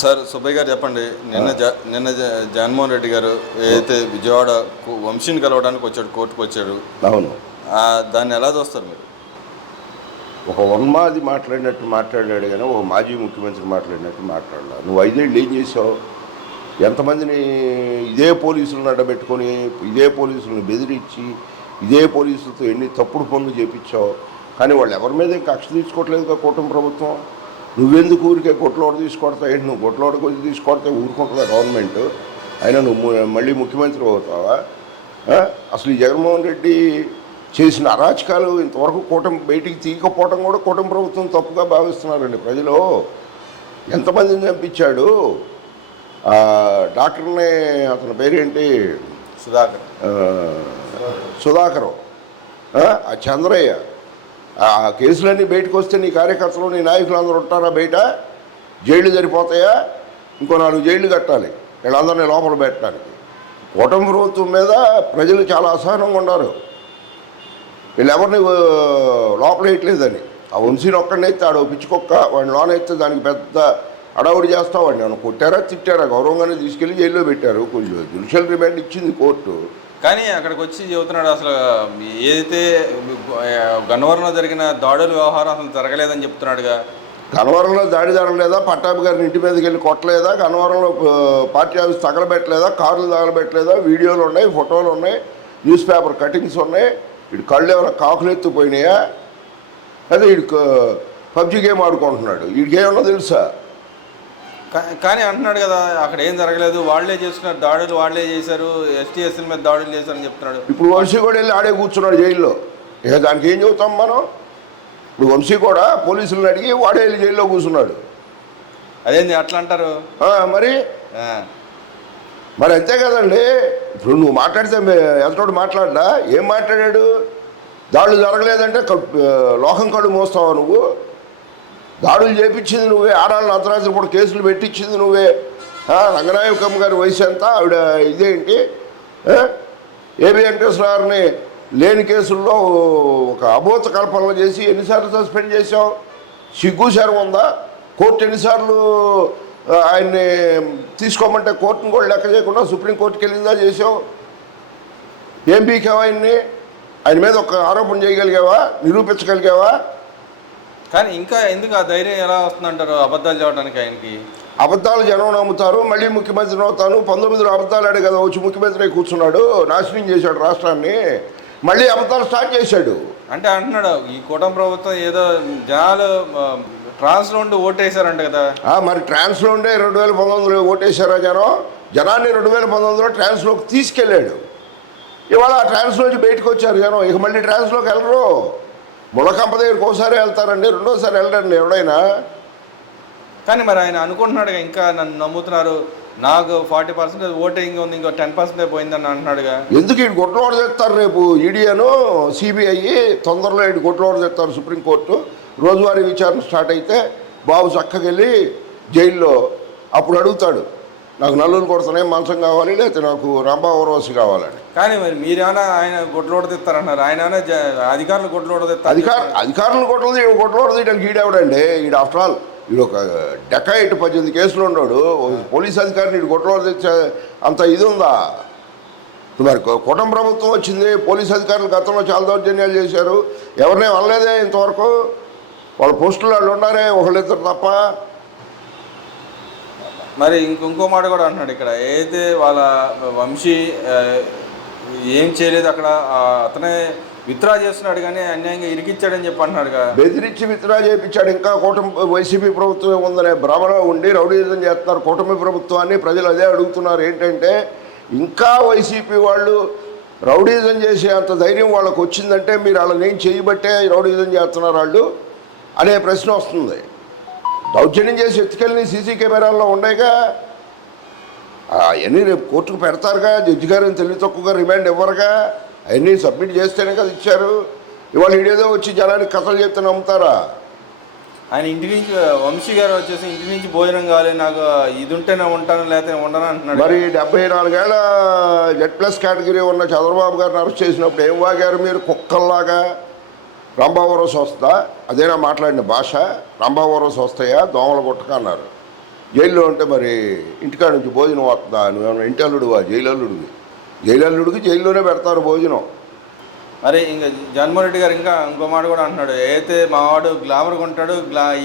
Sir Subbaiah గారు చెప్పండి. నిన్న జగన్మోహన్ రెడ్డి గారు ఏదైతే విజయవాడ వంశీని కలవడానికి వచ్చాడు, కోర్టుకు వచ్చాడు. అవును. దాన్ని ఎలా చూస్తారు మీరు? ఒక ఉన్మాది మాట్లాడినట్టు మాట్లాడాడు కానీ ఒక మాజీ ముఖ్యమంత్రి మాట్లాడినట్టు మాట్లాడాల. నువ్వు 5 ఏళ్ళు ఏం చేసావు? ఎంతమందిని ఇదే పోలీసులను అడ్డబెట్టుకొని, ఇదే పోలీసులను బెదిరించి, ఇదే పోలీసులతో ఎన్ని తప్పుడు పనులు చేపించావు. కానీ వాళ్ళు ఎవరి మీద కక్ష తీసుకోవట్లేదుగా కూటమి ప్రభుత్వం. నువ్వెందుకు ఊరికే కొట్లోడ తీసుకొడతావు ఏంటి? నువ్వు కొట్లోడకు వచ్చి తీసుకొడితే ఊరుకుంటుందా గవర్నమెంట్? అయినా నువ్వు మళ్ళీ ముఖ్యమంత్రి అవుతావా? అసలు ఈ జగన్మోహన్ రెడ్డి చేసిన అరాచకాలు ఇంతవరకు కూటమి బయటికి తీయకపోవడం కూడా కూటమి ప్రభుత్వం తప్పుగా భావిస్తున్నారండి ప్రజలు. ఎంతమందిని చంపించాడు? డాక్టర్ని, అతని పేరేంటి, సుధాకర్, ఆ చంద్రయ్య, ఆ కేసులన్నీ బయటకు వస్తే నీ కార్యకర్తలు, నీ నాయకులు అందరూ ఉంటారా బయట? జైళ్ళు సరిపోతాయా? ఇంకో 4 జైళ్ళు కట్టాలి వీళ్ళందరినీ లోపల పెట్టడానికి. కూటమి ప్రభుత్వం మీద ప్రజలు చాలా అసహనంగా ఉన్నారు. వీళ్ళు ఎవరిని లోపల వేయట్లేదని. ఆ వంశీని ఒక్కడినైతే ఆడ పిచ్చుకొక్క వాడిని లోనైతే దానికి పెద్ద అడవుడి చేస్తా. వాడిని ఏమైనా కొట్టారా, తిట్టారా? గౌరవంగానే తీసుకెళ్ళి జైల్లో పెట్టారు. కొంచెం జ్యుడిషియల్ రిమాండ్ ఇచ్చింది కోర్టు. కానీ అక్కడికి వచ్చి చెబుతున్నాడు అసలు ఏదైతే గన్నవరంలో జరిగిన దాడుల వ్యవహారం అసలు జరగలేదని చెప్తున్నాడుగా. గన్నవరంలో దాడి జరగలేదా? పట్టాభి గారిని ఇంటి మీదకి వెళ్ళి కొట్టలేదా? గన్నవరంలో పార్టీ ఆఫీస్ తగలబెట్టలేదా? కార్లు తగలబెట్టలేదా? వీడియోలు ఉన్నాయి, ఫోటోలు ఉన్నాయి, న్యూస్ పేపర్ కటింగ్స్ ఉన్నాయి. వీడు కళ్ళు ఏమైనా కాకులు ఎత్తుపోయినాయా? అదే వీడు పబ్జీ గేమ్ ఆడుకుంటున్నాడు. వీడికి ఏమన్నా తెలుసా? కానీ అంటున్నాడు కదా అక్కడ ఏం జరగలేదు, వాళ్లే చేసుకున్నారు దాడులు, వాళ్లే చేశారు, ఎస్టీఎస్ల మీద దాడులు చేశారని చెప్తున్నాడు. ఇప్పుడు వంశీ కూడా వెళ్ళి ఆడే కూర్చున్నాడు జైల్లో. ఇక దానికి ఏం చెబుతాం మనం? ఇప్పుడు వంశీ కూడా పోలీసులను అడిగి వాడే వెళ్ళి జైల్లో కూర్చున్నాడు. అదేంది అట్లా అంటారు? మరి అంతే కదండి. ఇప్పుడు నువ్వు మాట్లాడితే ఎంతోటి మాట్లాడ్డా? ఏం మాట్లాడాడు? దాడులు జరగలేదంటే లోకం కడు మోస్తావా నువ్వు? దాడులు చేపించింది నువ్వే, ఆడాళ్ళని అర్ధరాత్రి కూడా కేసులు పెట్టించింది నువ్వే. రంగనాయకమ్మ గారి వయసు ఎంత? ఆవిడ ఇదేంటి? ఏబి వెంకటేశ్వరరావుని లేని కేసుల్లో ఒక అబోధ కల్పనలు చేసి ఎన్నిసార్లు సస్పెండ్ చేసావు? సిగ్గు శరం ఉందా? కోర్టు ఎన్నిసార్లు ఆయన్ని తీసుకోమంటే కోర్టును కూడా లెక్క చేయకుండా సుప్రీంకోర్టుకి వెళ్ళిందా చేసావు? ఏం పీకావా ఆయన్ని? ఆయన మీద ఒక ఆరోపణ చేయగలిగావా? నిరూపించగలిగావా? కానీ ఇంకా ఎందుకు ఆ ధైర్యం ఎలా వస్తుందంటారు అబద్ధాలు చెప్పడానికి? ఆయనకి అబద్ధాలు జనం నమ్ముతారు. మళ్ళీ ముఖ్యమంత్రి అవుతాను. 19లో అబద్ధాలు ఆడే కదా వచ్చి ముఖ్యమంత్రి కూర్చున్నాడు. నాశనం చేశాడు రాష్ట్రాన్ని. మళ్ళీ అబద్ధాలు స్టార్ట్ చేశాడు. అంటే అంటున్నాడు ఈ కూటమి ప్రభుత్వం ఏదో జనాలు ట్రాన్స్లో ఉండి ఓటేశారంట కదా. మరి ట్రాన్స్లో ఉండే 2019లో ఓటేశారా జనం? జనాన్ని 2019లో ట్రాన్స్లోకి తీసుకెళ్ళాడు. ఇవాళ ఆ ట్రాన్స్లోంచి బయటకు వచ్చారు జనం. ఇక మళ్ళీ ట్రాన్స్లోకి వెళ్ళరు. ముళ్ళకంప దగ్గరికి ఒకసారి వెళ్తారండి, రెండోసారి వెళ్ళండి ఎవడైనా. కానీ మరి ఆయన అనుకుంటున్నాడు ఇంకా నన్ను నమ్ముతున్నారు, నాకు 40% ఓటింగ్ ఉంది, ఇంకో 10% పోయిందని అంటున్నాడుగా. ఎందుకు ఇటు గొడ్లోడ తెస్తారు రేపు ఈడీను సిబిఐ తొందరలో ఇటు గొడ్లోడ తెస్తారు సుప్రీంకోర్టు. రోజువారీ విచారణ స్టార్ట్ అయితే బాబు చక్కకెళ్ళి జైల్లో అప్పుడు అడుగుతాడు, నాకు నల్లులు కొడుతున్నాయి, మంచం కావాలి, లేకపోతే నాకు రంభావరవసి కావాలని. కానీ మరి మీరేమైనా ఆయన గొడ్లోడ తెస్తారన్నారు, ఆయన అధికారులు గొడ్లోడ తెస్తారు. అధికారులు గొడ్లోడ తీయడానికి ఈడెవడండి? ఈడు ఆఫ్టర్ ఆల్ వీడు ఒక డెకాయిట్ 18 కేసులు ఉన్నాడు. పోలీస్ అధికారిని వీడు గొడ్లోడ తెచ్చే అంత ఇది ఉందా? మరి కూటమి ప్రభుత్వం వచ్చింది, పోలీస్ అధికారులు గతంలో చాలా దౌర్జన్యాలు చేశారు, ఎవరినే అనలేదే ఇంతవరకు. వాళ్ళ పోస్టులు వాళ్ళు ఉన్నారే, ఒకళ్ళిద్దరు తప్ప. మరి ఇంకో మాట కూడా అంటున్నాడు ఇక్కడ, ఏదైతే వాళ్ళ వంశీ ఏం చేయలేదు అక్కడ, అతనే విత్డ్రా చేస్తున్నాడు కానీ అన్యాయంగా ఇరికిచ్చాడని చెప్పి అంటున్నాడుగా. బెదిరించి విత్డ్రా చేయించాడు. ఇంకా కూటమి వైసీపీ ప్రభుత్వం ఉందనే భ్రమలో ఉండి రౌడీజం చేస్తున్నారు కూటమి ప్రభుత్వాన్ని. ప్రజలు అదే అడుగుతున్నారు, ఏంటంటే ఇంకా వైసీపీ వాళ్ళు రౌడీజం చేసే అంత ధైర్యం వాళ్ళకు వచ్చిందంటే మీరు వాళ్ళని ఏం చేయబట్టే రౌడీజం చేస్తున్నారు వాళ్ళు అనే ప్రశ్న వస్తుంది. దౌర్జన్యం చేసి ఎత్తుకెళ్ళి సీసీ కెమెరాల్లో ఉండేగా, అవన్నీ రేపు కోర్టుకు పెడతారుగా. జడ్జి గారిని తెలివి తక్కువగా రిమాండ్ ఇవ్వరుగా. అవన్నీ సబ్మిట్ చేస్తేనే కదా ఇచ్చారు. ఇవాళ ఇడేదో వచ్చి జనానికి కథలు చెప్తే నమ్ముతారా? ఆయన ఇంటి నుంచి వంశీ గారు వచ్చేసి ఇంటి నుంచి భోజనం కావాలి, నాకు ఇది ఉంటేనే ఉంటాను లేకపోతే ఉండను అంటున్నాడు. మరి 74 ఏళ్ళ Z+ కేటగిరీ ఉన్న చంద్రబాబు గారిని అరెస్ట్ చేసినప్పుడు ఏం వాగారు మీరు? కుక్కల్లాగా. రంభావరస్ వస్తుందా? అదేనా మాట్లాడిన భాష? రంభావరస్ వస్తాయా? దోమల గుట్టక అన్నారు. జైల్లో ఉంటే మరి ఇంటికాడ నుంచి భోజనం వస్తుందా? నువ్వేమన్నా ఇంటి అల్లుడువా? జైలల్లుడికి జైల్లోనే పెడతారు భోజనం. మరి ఇంకా జగన్మోహన్ రెడ్డి గారు ఇంకా ఇంకో మాట కూడా అంటున్నాడు, అయితే మావాడు గ్లామర్గా ఉంటాడు,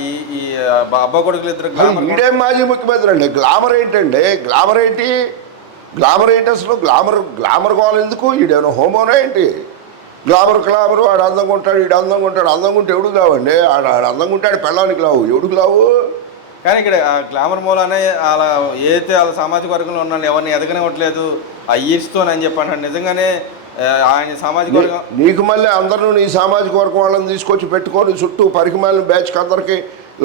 ఈ ఈ అబ్బా కొడుకులు ఇద్దరు గ్లామర్. ఈడేం మాజీ ముఖ్యమంత్రి అండి? గ్లామర్ ఏంటండి? గ్లామర్ ఏంటి? గ్లామర్ ఏంటి అసలు? గ్లామర్ కావాలి ఎందుకు? ఈడేమో హోమోనా ఏంటి? గ్లామర్ వాడు అందంగా ఉంటాడు, ఈడు అందంగా ఉంటాడు. అందంగా ఉంటే ఎవడు కావండి? ఆడు అందంగా ఉంటాడు, పెళ్ళానికి లావు, ఎవడుకు లావు? కానీ ఇక్కడ ఆ గ్లామర్ మూలానే అలా ఏదైతే వాళ్ళ సామాజిక వర్గంలో ఉన్నాను ఎవరిని ఎదగనివ్వట్లేదు ఆ ఈడ్స్తోనని చెప్పి అంటాడు. నిజంగానే ఆయన సామాజిక వర్గం నీకు మళ్ళీ అందరూ నీ సామాజిక వర్గం వాళ్ళని తీసుకొచ్చి పెట్టుకొని చుట్టూ పరికిమాలిన బ్యాచ్కి అందరికీ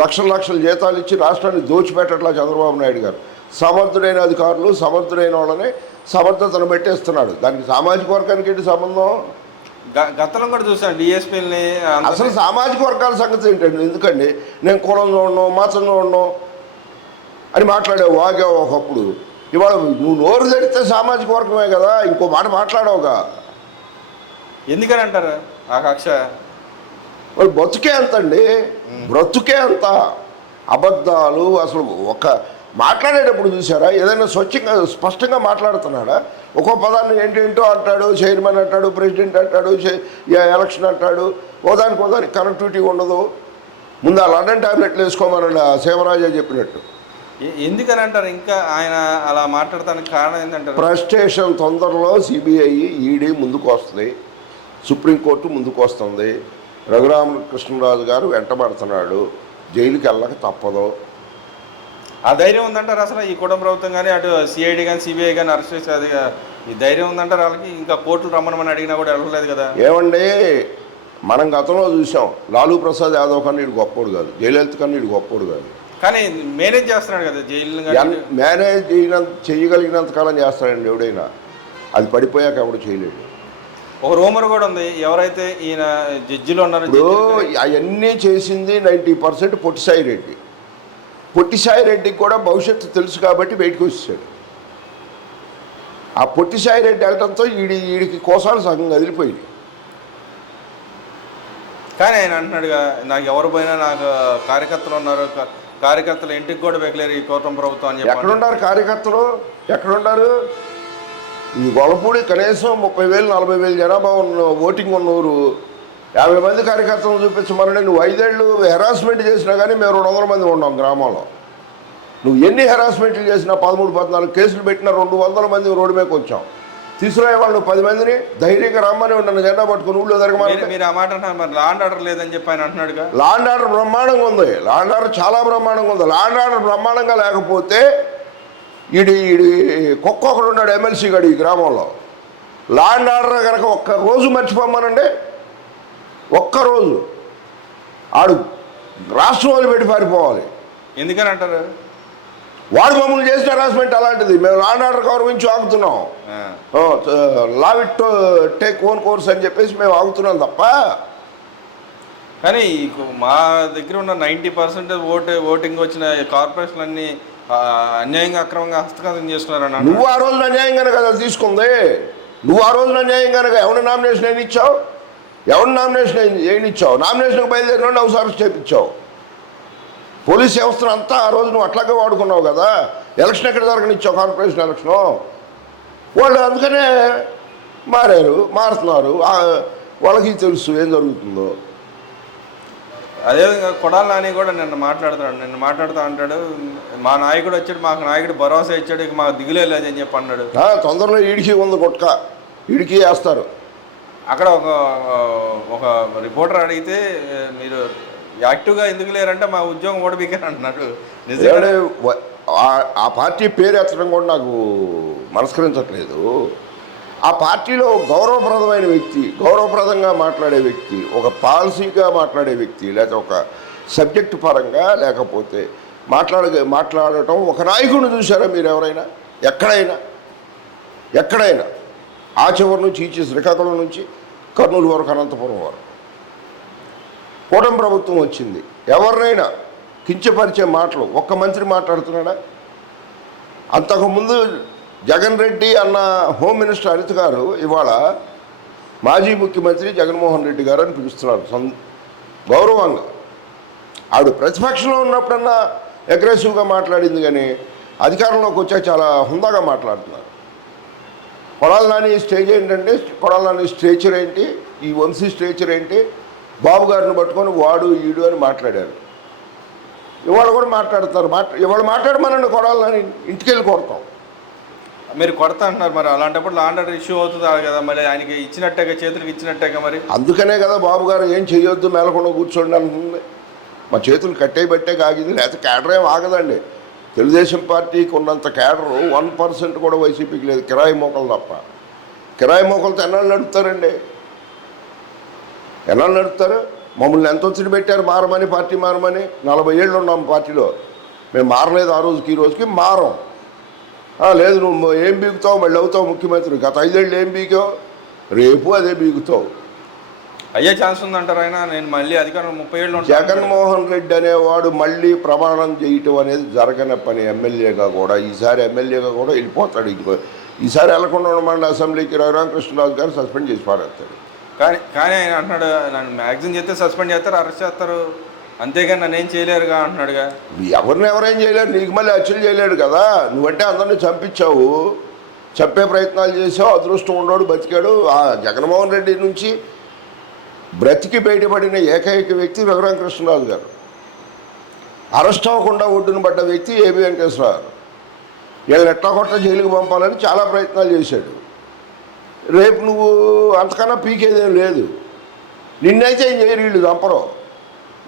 లక్షల జీతాలు ఇచ్చి రాష్ట్రాన్ని దోచిపెట్టట్లా చంద్రబాబు నాయుడు గారు. సమర్థుడైన అధికారులు, సమర్థుడైన వాళ్ళని సమర్థతను పెట్టేస్తున్నాడు. దానికి సామాజిక వర్గానికి ఏంటి సంబంధం? గతంలో కూడా చూసాను డిఎస్పీని. అసలు సామాజిక వర్గాల సంగతి ఏంటండి? ఎందుకండి నేను కులంలో ఉన్నావు, మతంలో ఉన్నావు అని మాట్లాడావు, వాగావు ఒకప్పుడు. ఇవాళ నువ్వు నోరు తెడితే సామాజిక వర్గమే కదా, ఇంకో మాట మాట్లాడవుగా. ఎందుకని అంటారు ఆ కక్ష? వాళ్ళు బ్రతుకే అంత అండి, బ్రతుకే అంత అబద్ధాలు. అసలు ఒక మాట్లాడేటప్పుడు చూసారా ఏదైనా స్పష్టంగా మాట్లాడుతున్నాడా? ఒక్కో పదాన్ని ఏంటేంటో అంటాడు, చైర్మన్ అంటాడు, ప్రెసిడెంట్ అంటాడు, ఎలక్షన్ అంటాడు. ఓదానికి కనెక్టివిటీ ఉండదు. ముందు ఆ లండన్ ట్యాబ్లెట్లు వేసుకోమని సేమరాజా చెప్పినట్టు. ఎందుకని అంటారు ఇంకా ఆయన అలా మాట్లాడటానికి కారణం ఏంటంటారు? ఫ్రస్ట్రేషన్. తొందరలో సిబిఐ, ఈడీ ముందుకు వస్తుంది, సుప్రీంకోర్టు ముందుకు వస్తుంది. రఘురామకృష్ణరాజు గారు వెంటబడుతున్నాడు, జైలుకి వెళ్ళక తప్పదు. ఆ ధైర్యం ఉందంటారు అసలు ఈ కుటుంబ ప్రభుత్వం కానీ, అటు సిఐడి కానీ సిబిఐ కానీ అరెస్ట్ చేసి అది ఈ ధైర్యం ఉందంటారు వాళ్ళకి? ఇంకా కోర్టులు రమ్మనమని అడిగినా కూడా వెళ్ళలేదు కదా. ఏమండి, మనం గతంలో చూసాం, లాలూ ప్రసాద్ యాదవ్ కన్నా ఇటు గొప్పోడు కాదు, జయలలిత కన్నా ఇటు గొప్పోడు కాదు. కానీ మేనేజ్ చేస్తున్నాడు కదా జైలు. మేనేజ్ చేయగలిగినంత కాలం చేస్తాడండి ఎవడైనా. అది పడిపోయాక ఎవడు చేయలేడు. ఒక రూమర్ కూడా ఉంది, ఎవరైతే ఈయన జడ్జిలో ఉన్నారో అవన్నీ చేసింది 90% పొట్టిసాయి రెడ్డి. పొట్టిసాయి రెడ్డికి కూడా భవిష్యత్తు తెలుసు కాబట్టి బయటకు వచ్చాడు. ఆ పొట్టిసాయి రెడ్డి వెళ్ళడంతో వీడికి కోసాలు సగం కదిలిపోయింది. కానీ ఆయన అంటున్నాడుగా, నాకు ఎవరు పోయినా నాకు కార్యకర్తలు ఉన్నారు, కార్యకర్తలు ఇంటికి కూడా వెక్కలేరు ఈ కూటమి ప్రభుత్వం అని చెప్పి. ఎక్కడున్నారు కార్యకర్తలు? ఎక్కడున్నారు? ఈ గొల్లపూడి కనీసం 30,000 40,000 జనాభా ఓటింగ్ ఉన్నవారు 50 మంది కార్యకర్తలు చూపించమని. నువ్వు 5 ఏళ్ళు హెరాస్మెంట్ చేసినా కానీ మేము 200 మంది ఉన్నాం గ్రామంలో. నువ్వు ఎన్ని హెరాస్మెంట్లు చేసినా 13-14 కేసులు పెట్టినా 200 మంది రోడ్డు మీదకి వచ్చాం. తీసుకురాయేవాళ్ళు 10 మందిని ధైర్యంగా రమ్మని ఉండను, జెండా పట్టుకుని ఊళ్ళో జరగమని. మీరు ఆ మాట అంటున్నారు, మరి లా అండ్ ఆర్డర్ లేదని చెప్పి ఆయన అంటున్నాడుగా. లా అండ్ ఆర్డర్ బ్రహ్మాండంగా ఉంది, లా అండ్ ఆర్డర్ చాలా బ్రహ్మాండంగా ఉంది. లా అండ్ ఆర్డర్ బ్రహ్మాండంగా లేకపోతే ఈడి కుక్క ఒకడు ఉన్నాడు ఎమ్మెల్సీ గడు ఈ గ్రామంలో. లా అండ్ ఆర్డర్ కనుక ఒక్క రోజు మర్చిపోమనండి, ఒక్కరోజు ఆడు రాష్ట్రం వదిలిపెట్టి పారిపోవాలి. ఎందుకని అంటారు? వాడు మమ్మల్ని చేసిన హెరాస్మెంట్ అలాంటిది. మేము లా అండ్ ఆర్డర్ గౌరవించి ఆగుతున్నాం. లా విట్ టేక్ ఓన్ కోర్స్ అని చెప్పేసి మేము ఆగుతున్నాం తప్ప. కానీ మా దగ్గర ఉన్న 90% ఓటింగ్ వచ్చిన కార్పొరేషన్లన్నీ అన్యాయంగా అక్రమంగా హస్తగతం చేస్తున్నారని. నువ్వు ఆ రోజున అన్యాయంగానే కదా తీసుకుంది. నువ్వు ఆ రోజున అన్యాయంగానే ఎవరి నామినేషన్ ఏమి ఇచ్చావు? ఎవరి నామినేషన్ ఏమి ఇచ్చావు? నామినేషన్కి బయలుదేరిన హౌస్ అరెస్ట్ చేయించావు. పోలీస్ వ్యవస్థను అంతా ఆ రోజు నువ్వు అట్లాగే వాడుకున్నావు కదా. ఎలక్షన్ ఎక్కడ జరగనిచ్చావు? Corporation election. వాళ్ళు అందుకనే మారుతున్నారు. వాళ్ళకి తెలుసు ఏం జరుగుతుందో. అదేవిధంగా కొడాల నాని కూడా నిన్న మాట్లాడుతూ అంటాడు, మా నాయకుడు వచ్చాడు, మాకు నాయకుడు భరోసా ఇచ్చాడు, ఇక మాకు దిగులే లేదని చెప్పి అన్నాడు. తొందరలో ఈడికి ఉంది గుట్క, ఈడికి వేస్తారు. అక్కడ ఒక రిపోర్టర్ అడిగితే, మీరు యాక్టివ్గా ఎందుకు లేరంటే మా ఉద్యోగం ఓడిపోయాను అంటున్నాడు. నిజంగానే ఆ పార్టీ పేరు ఎత్తడం కూడా నాకు మనస్కరించట్లేదు. ఆ పార్టీలో గౌరవప్రదమైన వ్యక్తి, గౌరవప్రదంగా మాట్లాడే వ్యక్తి, ఒక పాలసీగా మాట్లాడే వ్యక్తి, లేకపోతే ఒక సబ్జెక్టు పరంగా లేకపోతే మాట్లాడటం ఒక నాయకుడిని చూసారా మీరు ఎవరైనా? ఎక్కడైనా ఆ చివరి నుంచి ఈ శ్రీకాకుళం నుంచి కర్నూలు వరకు, అనంతపురం వరకు కూటమి ప్రభుత్వం వచ్చింది. ఎవరినైనా కించపరిచే మాటలు ఒక్క మంత్రి మాట్లాడుతున్నాడా? అంతకుముందు జగన్ రెడ్డి అన్న హోమ్ మినిస్టర్ అనిత గారు ఇవాళ మాజీ ముఖ్యమంత్రి జగన్మోహన్ రెడ్డి గారు అని పిలుస్తున్నారు గౌరవంగా. ఆవిడ ప్రతిపక్షంలో ఉన్నప్పుడన్నా అగ్రెసివ్గా మాట్లాడింది, కానీ అధికారంలోకి వచ్చాక చాలా హుందాగా మాట్లాడుతున్నారు. కొడాలి నాని స్టేజ్ ఏంటంటే, కొడాలి నాని స్ట్రేచర్ ఏంటి, ఈ వంశీ స్ట్రేచర్ ఏంటి, బాబు గారిని పట్టుకొని వాడు ఈడు అని మాట్లాడారు. ఇవాళ కూడా మాట్లాడుతున్నారు. ఇవాళ మాట్లాడమనండి, కొడాలి నాని ఇంటికి వెళ్ళి కొడతాం. మీరు కొడతా అంటున్నారు, మరి అలాంటప్పుడు లాండ్ ఆర్డర్ ఇష్యూ అవుతుంది కదా, మరి ఆయనకి ఇచ్చినట్టేగా, చేతులకు ఇచ్చినట్టేగా మరి. అందుకనే కదా బాబు గారు ఏం చేయొద్దు, మేలకుండా కూర్చోండి అంటుంది. మా చేతులు కట్టేయబట్టే కాగింది, లేకపోతే క్యాడర్ ఏం ఆగదండి. తెలుగుదేశం పార్టీకి ఉన్నంత క్యాడరు 1% కూడా వైసీపీకి లేదు, కిరాయి మోకలు తప్ప. కిరాయి మోకలతో ఎన్నాళ్ళు నడుపుతారండి? ఎన్నాళ్ళు నడుపుతారు? మమ్మల్ని ఎంత ఒత్తిడి పెట్టారు మారమని, పార్టీ మారమని. 40 ఏళ్ళు ఉన్నాం పార్టీలో, మేము మారలేదు. ఆ రోజుకి ఈ రోజుకి మారం. లేదు నువ్వు ఏం బీగుతావు, మళ్ళీ అవుతావు ముఖ్యమంత్రి. గత 5 ఏళ్ళు ఏం బీగావు, రేపు అదే బీగుతావు. అయ్యే ఛాన్స్ ఉందంటారు ఆయన. నేను మళ్ళీ అధికారం 30 ఏళ్ళు. జగన్మోహన్ రెడ్డి అనేవాడు మళ్ళీ ప్రమాణం చేయటం అనేది జరగని పని. ఎమ్మెల్యేగా కూడా ఈసారి ఎమ్మెల్యేగా కూడా వెళ్ళిపోతాడు. ఈసారి వెళ్లకుండా ఉండమండి అసెంబ్లీకి రఘురామకృష్ణరాజు గారు సస్పెండ్ చేసి పారేస్తాడు. కానీ ఆయన అంటున్నాడు, నన్ను మ్యాక్సిమం చేస్తే సస్పెండ్ చేస్తారు, అరెస్ట్ చేస్తారు, అంతేగాని నన్ను ఏం చేయలేరుగా అంటున్నాడుగా. ఎవరేం చేయలేరు, నీకు మళ్ళీ అచ్చులు చేయలేడు కదా. నువ్వంటే అందరినీ చంపించావు, చంపే ప్రయత్నాలు చేసావు, అదృష్టం ఉండోడు బతికాడు. ఆ జగన్మోహన్ రెడ్డి నుంచి బ్రతికి బయటపడిన ఏకైక వ్యక్తి రఘురామకృష్ణరాజు గారు. అరెస్ట్ అవ్వకుండా ఒడ్డున పడ్డ వ్యక్తి ఏబి వెంకటేశ్వరరావు. వీళ్ళని ఎట్లా కొట్ట జైలుకి పంపాలని చాలా ప్రయత్నాలు చేశాడు. రేపు నువ్వు అంతకన్నా పీకేదేం లేదు. నిన్నైతే ఏం చేయరు, వీళ్ళు చంపరు,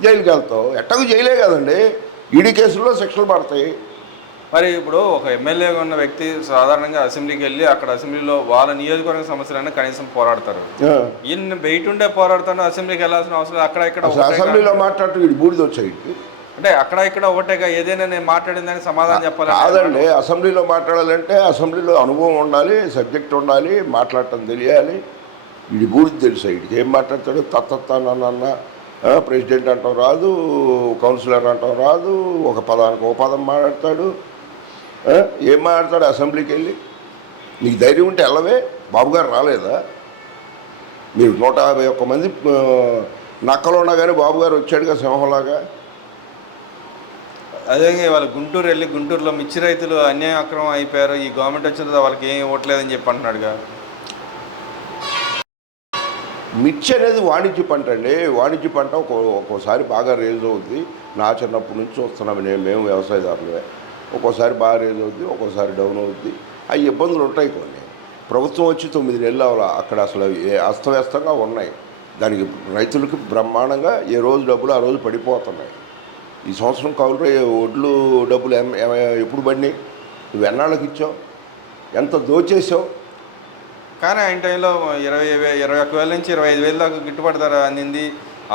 జైలుకి వెళ్తావు. ఎట్టకు జైలే కదండి, ఈడీ కేసుల్లో శిక్షలు పడతాయి. మరి ఇప్పుడు ఒక ఎమ్మెల్యేగా ఉన్న వ్యక్తి సాధారణంగా అసెంబ్లీకి వెళ్ళి అక్కడ అసెంబ్లీలో వాళ్ళ నియోజకవర్గ సమస్యలన్నీ కనీసం పోరాడతారు. ఈయన బయట ఉండే పోరాడుతాను, అసెంబ్లీకి వెళ్ళాల్సిన అవసరం అక్కడ ఇక్కడ. అసెంబ్లీలో మాట్లాడుతూ వీడి బూడిద వచ్చాయి అంటే అక్కడ ఇక్కడ ఒకటేగా, ఏదైనా నేను మాట్లాడిందని సమాధానం చెప్పాలి కాదండి. అసెంబ్లీలో మాట్లాడాలంటే అసెంబ్లీలో అనుభవం ఉండాలి, సబ్జెక్ట్ ఉండాలి, మాట్లాడటం తెలియాలి. వీడి బూడిద తెలుసా, వీడికి ఏం మాట్లాడతాడు? తత్తన్న ప్రెసిడెంట్ అంటాం రాదు, కౌన్సిలర్ అంటాం రాదు, ఒక పదానికి ఒక పదం మాట్లాడతాడు. ఏం మాట్లాడతాడు అసెంబ్లీకి వెళ్ళి? నీకు ధైర్యం ఉంటే వెళ్ళవే. బాబు గారు రాలేదా? మీరు 151 మంది నక్కలు ఉన్నా కానీ బాబు గారు వచ్చాడుగా సింహంలాగా. అదే వాళ్ళ గుంటూరు వెళ్ళి గుంటూరులో మిర్చి రైతులు అన్యాయం అక్రమం అయిపోయారు, ఈ గవర్నమెంట్ వచ్చిన తర్వాత వాళ్ళకి ఏం ఇవ్వట్లేదని చెప్పి అంటున్నాడుగా. మిర్చి అనేది వాణిజ్య పంట అండి. వాణిజ్య పంట ఒక్కోసారి బాగా రేజ్ అవుద్ది. నా చిన్నప్పటి నుంచి చూస్తున్నాము, మేము వ్యవసాయదారులే. ఒక్కోసారి బాగా రేజ్ అవుద్ది, ఒక్కోసారి డౌన్ అవుద్ది. ఆ ఇబ్బందులు ఉంటాయి కొన్ని. ప్రభుత్వం వచ్చి 9 నెలలు అవ్వాలి, అక్కడ అసలు అస్తవ్యస్తంగా ఉన్నాయి. దానికి రైతులకి బ్రహ్మాండంగా ఏ రోజు డబ్బులు ఆ రోజు పడిపోతున్నాయి. ఈ సంవత్సరం కౌలు ఒడ్లు డబ్బులు ఎప్పుడు పడినాయి? నువ్వు ఎన్నాళ్ళకి ఇచ్చావు, ఎంత దోచేసావు? కానీ ఆయన టైంలో 21,000 నుంచి 25,000 దాకా గిట్టుబాటు ధర అందింది.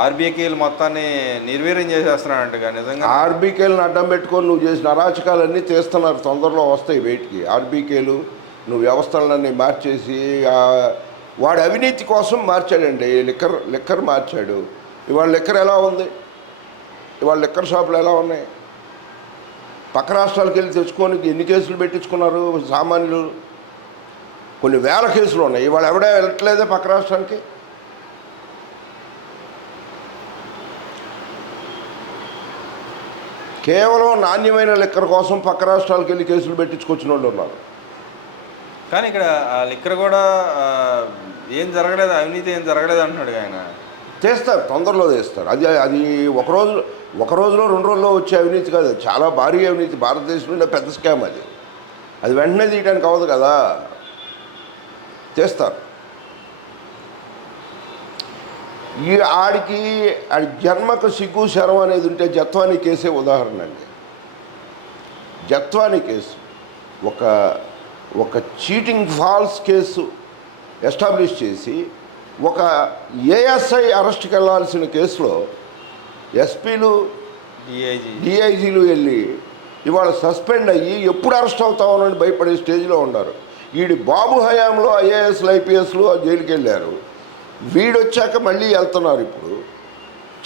ఆర్బీకేలు మొత్తాన్ని నిర్వీర్యం చేసేస్తున్నాడంటగా. నిజంగా ఆర్బీకేలను అడ్డం పెట్టుకొని నువ్వు చేసిన అరాచకాలన్నీ తీస్తున్నారు, తొందరలో వస్తాయి బయటికి. ఆర్బీకేలు నువ్వు వ్యవస్థలన్నీ మార్చేసి, వాడు అవినీతి కోసం మార్చాడండి. లిక్కర్ మార్చాడు. ఇవాళ లిక్కర్ ఎలా ఉంది? ఇవాళ లిక్కర్ షాపులు ఎలా ఉన్నాయి? పక్క రాష్ట్రాలకు వెళ్ళి తెచ్చుకొని ఎన్ని కేసులు పెట్టించుకున్నారు సామాన్యులు? కొన్ని వేల కేసులు ఉన్నాయి. ఇవాళ ఎవడే వెళ్ళట్లేదే పక్క రాష్ట్రానికి. కేవలం నాణ్యమైన లిక్కర్ కోసం పక్క రాష్ట్రాలకు వెళ్ళి కేసులు పెట్టించుకొచ్చిన వాళ్ళు ఉన్నారు. కానీ ఇక్కడ లిక్కర్ కూడా ఏం జరగలేదు, అవినీతి ఏం జరగలేదు అంటున్నాడు ఆయన. చేస్తారు, తొందరలో చేస్తారు. అది ఒక రోజులో 2 రోజుల్లో వచ్చే అవినీతి కాదు, చాలా భారీ అవినీతి. భారతదేశంలో పెద్ద స్కామ్ అది వెంటనే తీయడానికి అవ్వదు కదా, చేస్తారు. ఆడి జన్మకు సిగ్గు శరం అనేది ఉంటే జత్వానీ కేసే ఉదాహరణ అండి. జత్వానీ కేసు ఒక చీటింగ్ ఫాల్స్ కేసు ఎస్టాబ్లిష్ చేసి ఒక ఏఎస్ఐ అరెస్ట్కి వెళ్ళాల్సిన కేసులో ఎస్పీలు డిఐజీలు వెళ్ళి ఇవాళ సస్పెండ్ అయ్యి ఎప్పుడు అరెస్ట్ అవుతామని భయపడే స్టేజ్లో ఉన్నారు. వీడి బాబు హయాంలో ఐఏఎస్లు ఐపీఎస్లు జైలుకి వెళ్ళారు. వీడొచ్చాక మళ్ళీ వెళ్తున్నారు. ఇప్పుడు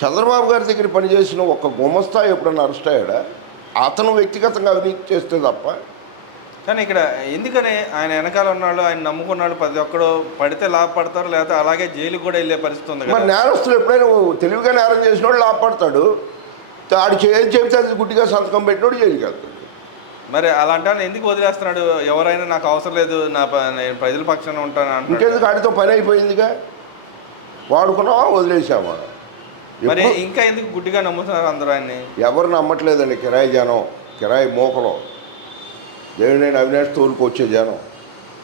చంద్రబాబు గారి దగ్గర పనిచేసిన ఒక గుమస్తా ఎప్పుడన్నా అరెస్ట్ అయ్యాడా? అతను వ్యక్తిగతంగా అవినీతి చేస్తే తప్ప. కానీ ఇక్కడ ఎందుకని ఆయన వెనకాల ఉన్నాళ్ళు, ఆయన నమ్ముకున్నాడు, ప్రతి ఒక్కడు పడితే లాభపడతారు, లేకపోతే అలాగే జైలుకి కూడా వెళ్ళే పరిస్థితి ఉంది కదా. నేరస్తులు ఎప్పుడైనా తెలివిగా నేరం చేసిన వాడు లాభపడతాడు. ఆడు ఏం చెబితే అది గుడ్డిగా సంతకం పెట్టినోడు జైలుకి వెళ్తాడు. మరి అలాంటి ఎందుకు వదిలేస్తున్నాడు? ఎవరైనా నాకు అవసరం లేదు, నేను ప్రజల పక్షాన ఉంటాను అంటే ఇంకెందుకు ఆడితో పని అయిపోయిందిగా, వాడుకున్నావా వదిలేసామా. మరి ఇంకా ఎందుకు గుడ్డిగా నమ్ముతున్నారు అందరూ ఆయన్ని? ఎవరు నమ్మట్లేదండి, కిరాయి జనం, కిరాయి మోకలు, దేవినేని అవినాష్ తోలుకొచ్చే జనం,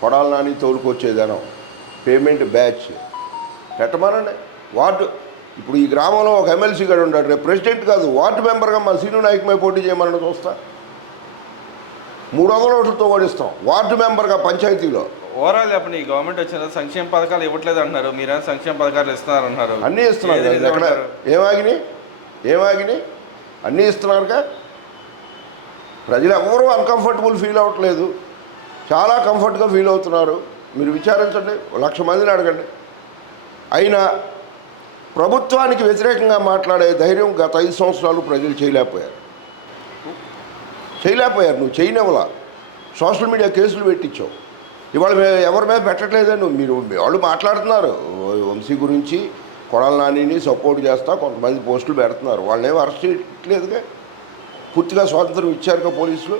కొడాల నాని తోలుకొచ్చే జనం, పేమెంట్ బ్యాచ్ పెట్టమనండి. వార్డు ఇప్పుడు ఈ గ్రామంలో ఒక ఎమ్మెల్సీ గారు ఉన్నాడు, రేపు ప్రెసిడెంట్ కాదు వార్డు మెంబర్గా మన సీను నాయకమే పోటీ చేయమని చూస్తా. 300 ఓట్లతో ఓడిస్తాం వార్డు మెంబర్గా పంచాయతీలో. ఓవరాల్ చెప్పండి, ఈ గవర్నమెంట్ వచ్చిన సంక్షేమ పథకాలు ఇవ్వట్లేదు అంటున్నారు, మీరేమో సంక్షేమ పథకాలు ఇస్తున్నారు అంటున్నారు. అన్నీ ఇస్తున్నారు కదా, ఎక్కడ ఏమాగినాయి అన్నీ ఇస్తున్నారుగా. ప్రజలు ఎవరూ అన్కంఫర్టబుల్ ఫీల్ అవ్వట్లేదు, చాలా కంఫర్ట్గా ఫీల్ అవుతున్నారు. మీరు విచారించండి, 1,00,000 మందిని అడగండి. అయినా ప్రభుత్వానికి వ్యతిరేకంగా మాట్లాడే ధైర్యం గత 5 సంవత్సరాలు ప్రజలు చేయలేకపోయారు. నువ్వు చేయనివ్వలా, సోషల్ మీడియా కేసులు పెట్టించావు. ఇవాళ ఎవరి మీద పెట్టట్లేదని మీరు వాళ్ళు మాట్లాడుతున్నారు. వంశీ గురించి, కొడాల నానిని సపోర్ట్ చేస్తా కొంతమంది పోస్టులు పెడుతున్నారు. వాళ్ళని ఏమో అరెస్ట్ చేయట్లేదుగా, పూర్తిగా స్వాతంత్రం ఇచ్చారుగా పోలీసులు.